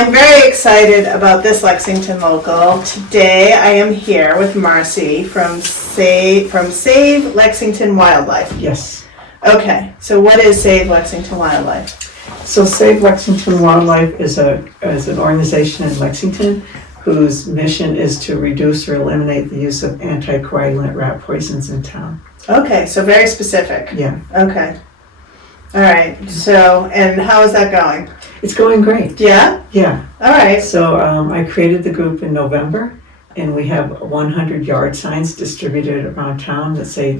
I'm very excited about this Lexington local. Today I am here with Marci from Save Lexington Wildlife. Yes. Okay, so what is Save Lexington Wildlife? So Save Lexington Wildlife is an organization in Lexington whose mission is to reduce or eliminate the use of anticoagulant rat poisons in town. Okay, so very specific. Yeah. Okay. All right, so, and how is that going? It's going great. Yeah? Yeah. All right. So I created the group in November, and we have 100 yard signs distributed around town that say,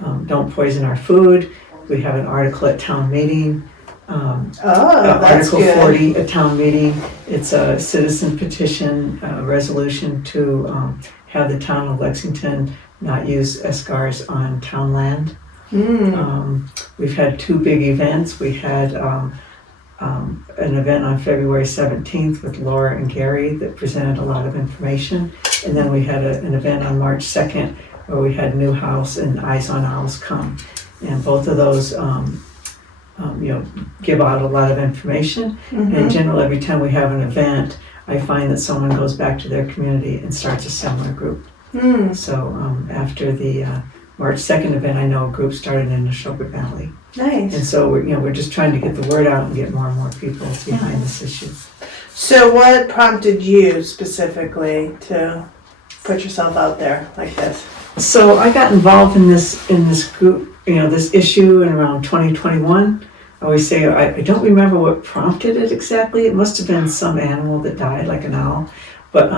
don't poison our food. We have an article at town meeting. That's Article good. 40 at town meeting. It's a citizen petition resolution to have the town of Lexington not use escars on town land. We've had two big events. We had an event on February 17th with Laura and Gary that presented a lot of information. And then we had an event on March 2nd where we had New House and Eyes on Owls come. And both of those give out a lot of information. And in general, every time we have an event, I find that someone goes back to their community and starts a similar group. So after the March 2nd event, I know a group started in Neshoba Valley. Nice. And so we're just trying to get the word out and get more and more people behind this issue. So what prompted you specifically to put yourself out there like this? So I got involved in this group, this issue in around 2021. I always say I don't remember what prompted it exactly. It must have been some animal that died, like an owl. But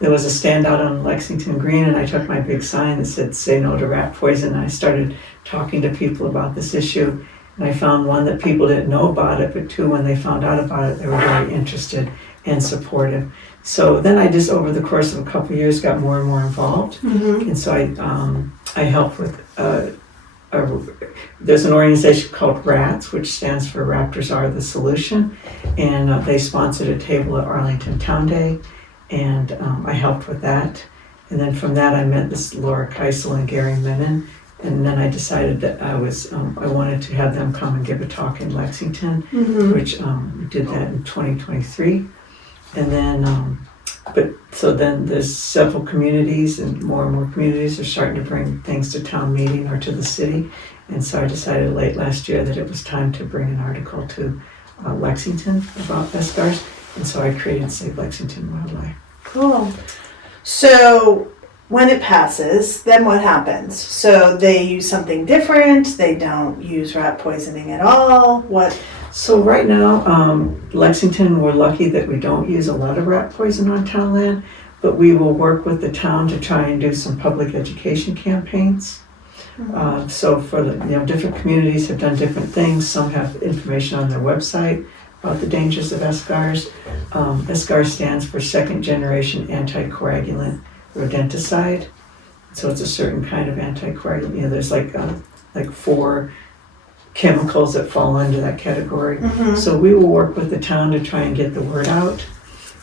there was a standout on Lexington Green, and I took my big sign that said, "Say no to rat poison." And I started talking to people about this issue. And I found, one, that people didn't know about it, but two, when they found out about it, they were very interested and supportive. So then I just, over the course of a couple of years, got more and more involved. And so I helped with, there's an organization called RATS, which stands for Raptors Are the Solution. And they sponsored a table at Arlington Town Day. And I helped with that. And then from that, I met this Laura Keisel and Gary Menon. And then I decided that I wanted to have them come and give a talk in Lexington, which we did that in 2023. And then, so then there's several communities, and more communities are starting to bring things to town meeting or to the city. And so I decided late last year that it was time to bring an article to Lexington about escars. And so I created Save Lexington Wildlife. Cool. So when it passes, then what happens? So they use something different? They don't use rat poisoning at all? What? So right now, Lexington, we're lucky that we don't use a lot of rat poison on town land, but we will work with the town to try and do some public education campaigns. So for the, different communities have done different things. Some have information on their website about the dangers of escars. escar stands for second generation anticoagulant rodenticide. So it's a certain kind of anticoagulant. There's like 4 chemicals that fall under that category. So we will work with the town to try and get the word out.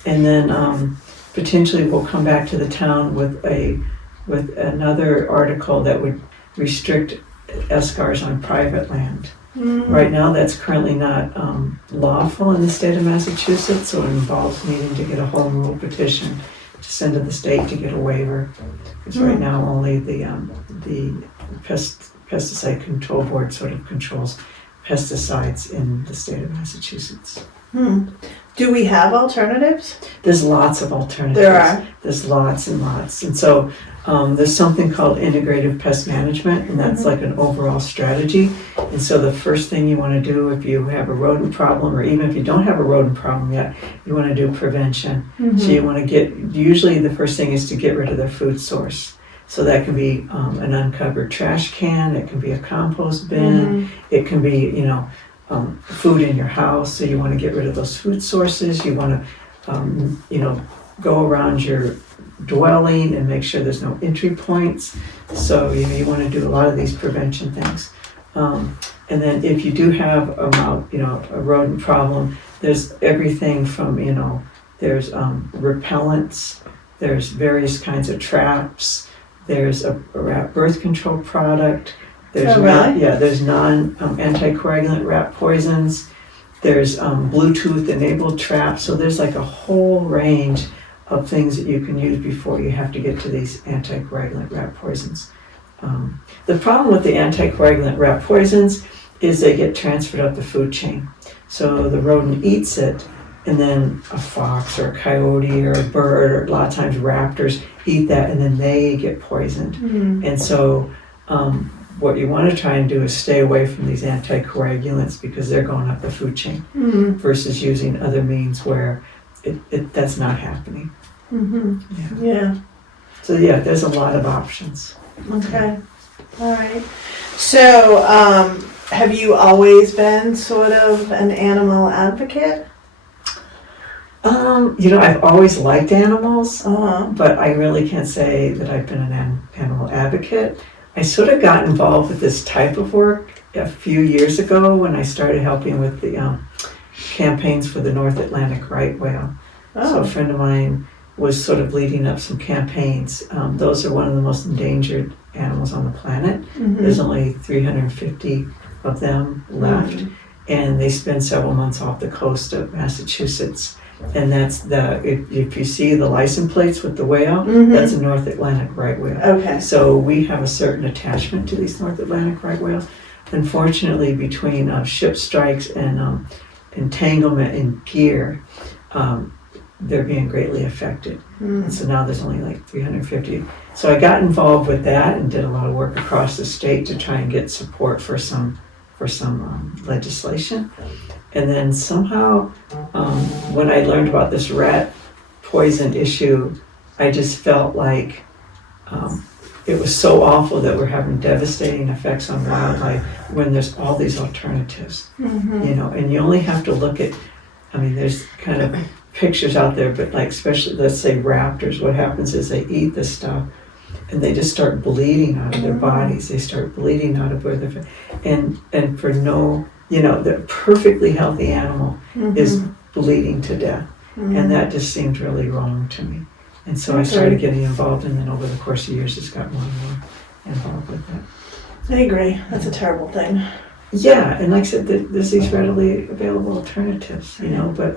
And then potentially we'll come back to the town with another article that would restrict escars on private land. Right now, that's currently not lawful in the state of Massachusetts, so it involves needing to get a home rule petition to send to the state to get a waiver. Because right now, only the Pesticide Control Board sort of controls pesticides in the state of Massachusetts. Do we have alternatives? There's lots of alternatives. There are. There's lots and lots. And so there's something called integrative pest management, and that's like an overall strategy. And so the first thing you want to do if you have a rodent problem, or even if you don't have a rodent problem yet, you want to do prevention. So you want to usually the first thing is to get rid of their food source. So that can be an uncovered trash can, it can be a compost bin, it can be, food in your house. So you want to get rid of those food sources. You want to, go around your dwelling and make sure there's no entry points. So you want to do a lot of these prevention things. And then if you do have a rodent problem, there's everything from, there's repellents, there's various kinds of traps, there's a rat birth control product, there's there's anticoagulant rat poisons, There's Bluetooth enabled traps, so there's like a whole range of things that you can use before you have to get to these anticoagulant rat poisons. The problem with the anticoagulant rat poisons is they get transferred up the food chain. So the rodent eats it, and then a fox or a coyote or a bird, or a lot of times raptors eat that, and then they get poisoned. And so what you want to try and do is stay away from these anticoagulants because they're going up the food chain versus using other means where that's not happening. Yeah. So yeah, there's a lot of options. Okay. All right. So, have you always been sort of an animal advocate? I've always liked animals, Uh-huh. but I really can't say that I've been an animal advocate. I sort of got involved with this type of work a few years ago when I started helping with the campaigns for the North Atlantic right whale. So a friend of mine was sort of leading up some campaigns. Those are one of the most endangered animals on the planet. There's only 350 of them left, and they spend several months off the coast of Massachusetts. And that's if you see the license plates with the whale, that's a North Atlantic right whale. Okay. So we have a certain attachment to these North Atlantic right whales. Unfortunately, between ship strikes and entanglement in gear, they're being greatly affected. And so now there's only like 350. So I got involved with that and did a lot of work across the state to try and get support for some legislation. And then somehow, when I learned about this rat poison issue, I just felt like it was so awful that we're having devastating effects on wildlife when there's all these alternatives. And you only have to look at, there's kind of pictures out there, but like especially, let's say raptors, what happens is they eat this stuff and they just start bleeding out of their bodies. They start bleeding out of where they're, and for no, the perfectly healthy animal is bleeding to death. And that just seemed really wrong to me. And so I started getting involved, and then over the course of years, just got more and more involved with that. I agree. That's a terrible thing. Yeah, and like I said, there's these readily available alternatives, but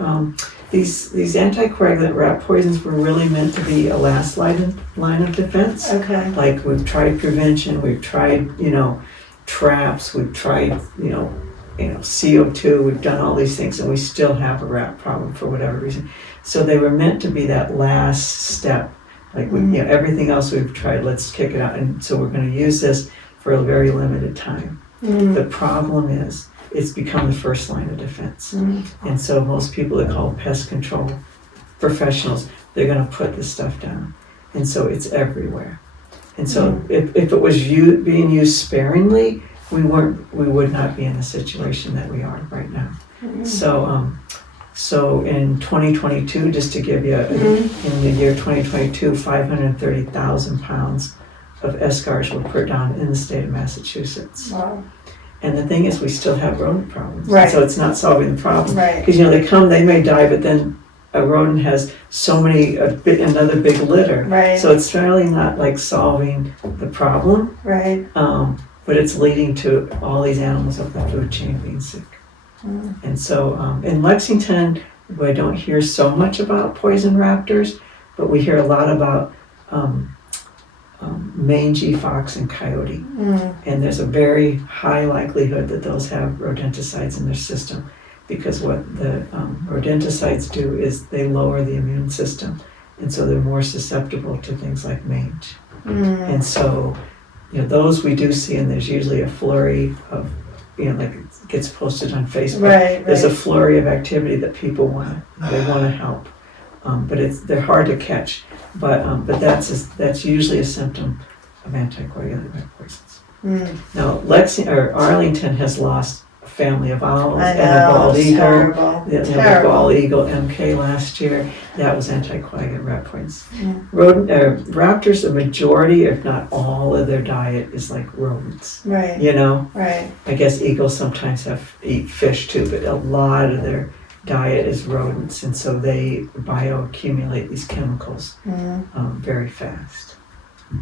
these anticoagulant rat poisons were really meant to be a last line of defense. Okay. Like we've tried prevention, we've tried, traps, we've tried, CO2, we've done all these things, and we still have a rat problem for whatever reason. So they were meant to be that last step. Like everything else we've tried, let's kick it out, and so we're going to use this for a very limited time. The problem is it's become the first line of defense. And so most people that call pest control professionals, they're going to put this stuff down. And so it's everywhere. And so if it was being used sparingly, we would not be in the situation that we are right now. So in 2022, just to give you, in the year 2022, 530,000 pounds of escarres were put down in the state of Massachusetts. Wow. And the thing is, we still have rodent problems. Right. So it's not solving the problem. Right. Because, they come, they may die, but then a rodent has so many, another big litter. Right. So it's really not like solving the problem. Right. But it's leading to all these animals up the food chain being sick. And so in Lexington, we don't hear so much about poison raptors, but we hear a lot about mangy fox and coyote. And there's a very high likelihood that those have rodenticides in their system, because what the rodenticides do is they lower the immune system, and so they're more susceptible to things like mange. And so, those we do see, and there's usually a flurry of, like it gets posted on Facebook. Right. There's a flurry of activity that people want to help, but they're hard to catch. But that's usually a symptom of anticoagulant rat poisons. Now, Arlington has lost a family of owls and a bald eagle. Terrible. The bald eagle MK last year. That was anticoagulant rat poisons. Raptors, a majority, if not all, of their diet is like rodents. Right. Right. I guess eagles sometimes eat fish too, but a lot of their diet is rodents, and so they bioaccumulate these chemicals very fast.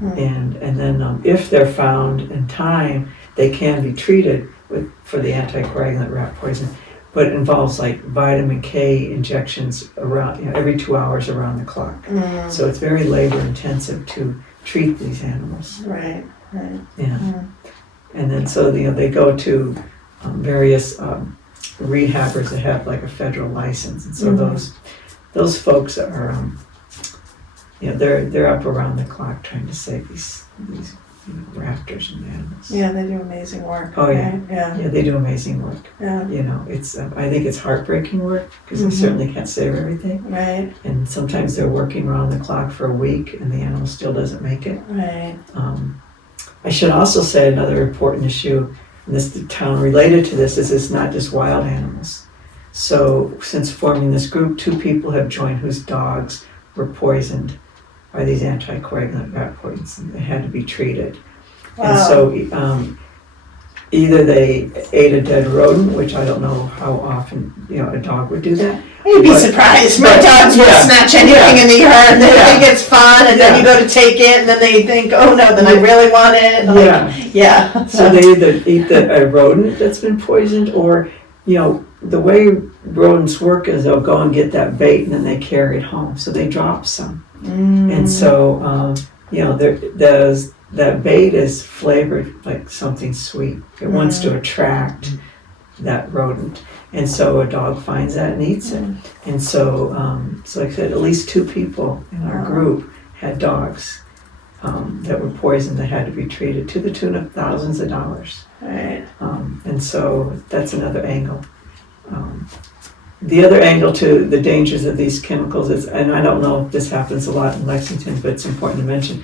And then if they're found in time, they can be treated for the anticoagulant rat poison. but it involves like vitamin K injections around, every 2 hours around the clock. So it's very labor intensive to treat these animals. Right. Yeah. And then so they go to various rehabbers that have like a federal license, and so those folks are they're up around the clock trying to save these raptors and animals. Yeah, they do amazing work. Oh yeah, right? yeah, they do amazing work. Yeah. It's I think it's heartbreaking work because they certainly can't save everything. Right. And sometimes they're working around the clock for a week and the animal still doesn't make it. Right. I should also say another important issue, and the town related to this, is it's not just wild animals. So since forming this group, 2 people have joined whose dogs were poisoned by these anticoagulant rat poisons and they had to be treated. Wow. And so either they ate a dead rodent, which I don't know how often a dog would do that. You'd be surprised. My dogs will snatch anything in the yard and they think it's fun, and then you go to take it and then they think, oh no, then I really want it. Yeah. So they either eat a rodent that's been poisoned, or the way rodents work is they'll go and get that bait and then they carry it home. So they drop some. And so that bait is flavored like something sweet. It wants to attract that rodent. And so a dog finds that and eats it. And so, like I said, at least 2 people in our group had dogs that were poisoned that had to be treated to the tune of thousands of dollars. Right. And so that's another angle. The other angle to the dangers of these chemicals is, and I don't know if this happens a lot in Lexington, but it's important to mention,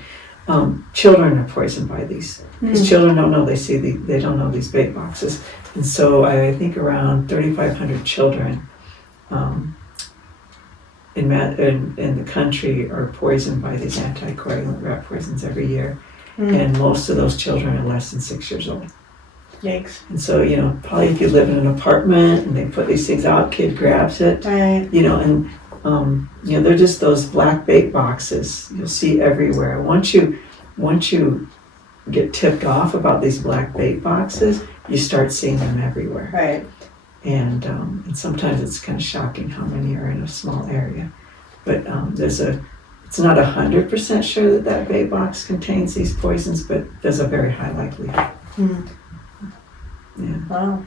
children are poisoned by these. Because children don't know, they don't know these bait boxes. And so I think around 3,500 children in the country are poisoned by these anticoagulant rat poisons every year. And most of those children are less than 6 years old. Yikes. And so, probably if you live in an apartment and they put these things out, kid grabs it, Right. and they're just those black bait boxes you'll see everywhere. Once you get tipped off about these black bait boxes, you start seeing them everywhere. Right. And sometimes it's kind of shocking how many are in a small area. But it's not 100% sure that bait box contains these poisons, but there's a very high likelihood. Yeah. Wow.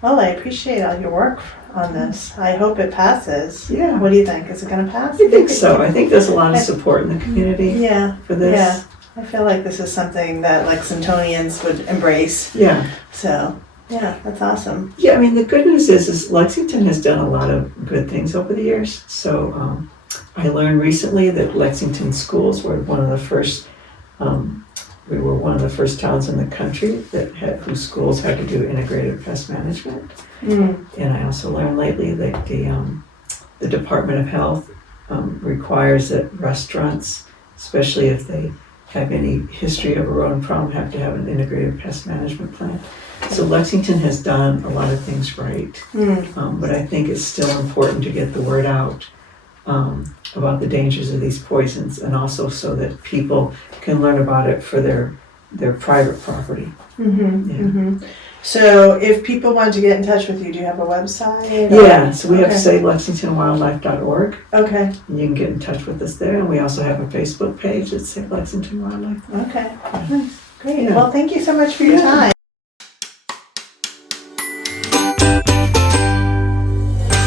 Well, I appreciate all your work on this. I hope it passes. Yeah. What do you think? Is it going to pass? I think so. I think there's a lot of support in the community for this. Yeah. I feel like this is something that Lexingtonians would embrace. Yeah. So, yeah, that's awesome. Yeah, I mean, the good news is Lexington has done a lot of good things over the years. So I learned recently that Lexington schools were one of the first we were one of the first towns in the country whose schools had to do integrated pest management. And I also learned lately that the Department of Health requires that restaurants, especially if they have any history of a rodent problem, have to have an integrated pest management plan. So Lexington has done a lot of things right, but I think it's still important to get the word out about the dangers of these poisons, and also so that people can learn about it for their private property. So if people want to get in touch with you, do you have a website? Yeah, so we have SaveLexingtonWildlife.org. Okay. And you can get in touch with us there, and we also have a Facebook page at Save Lexington Wildlife. Okay. Nice. Great. Yeah. Well, thank you so much for your time.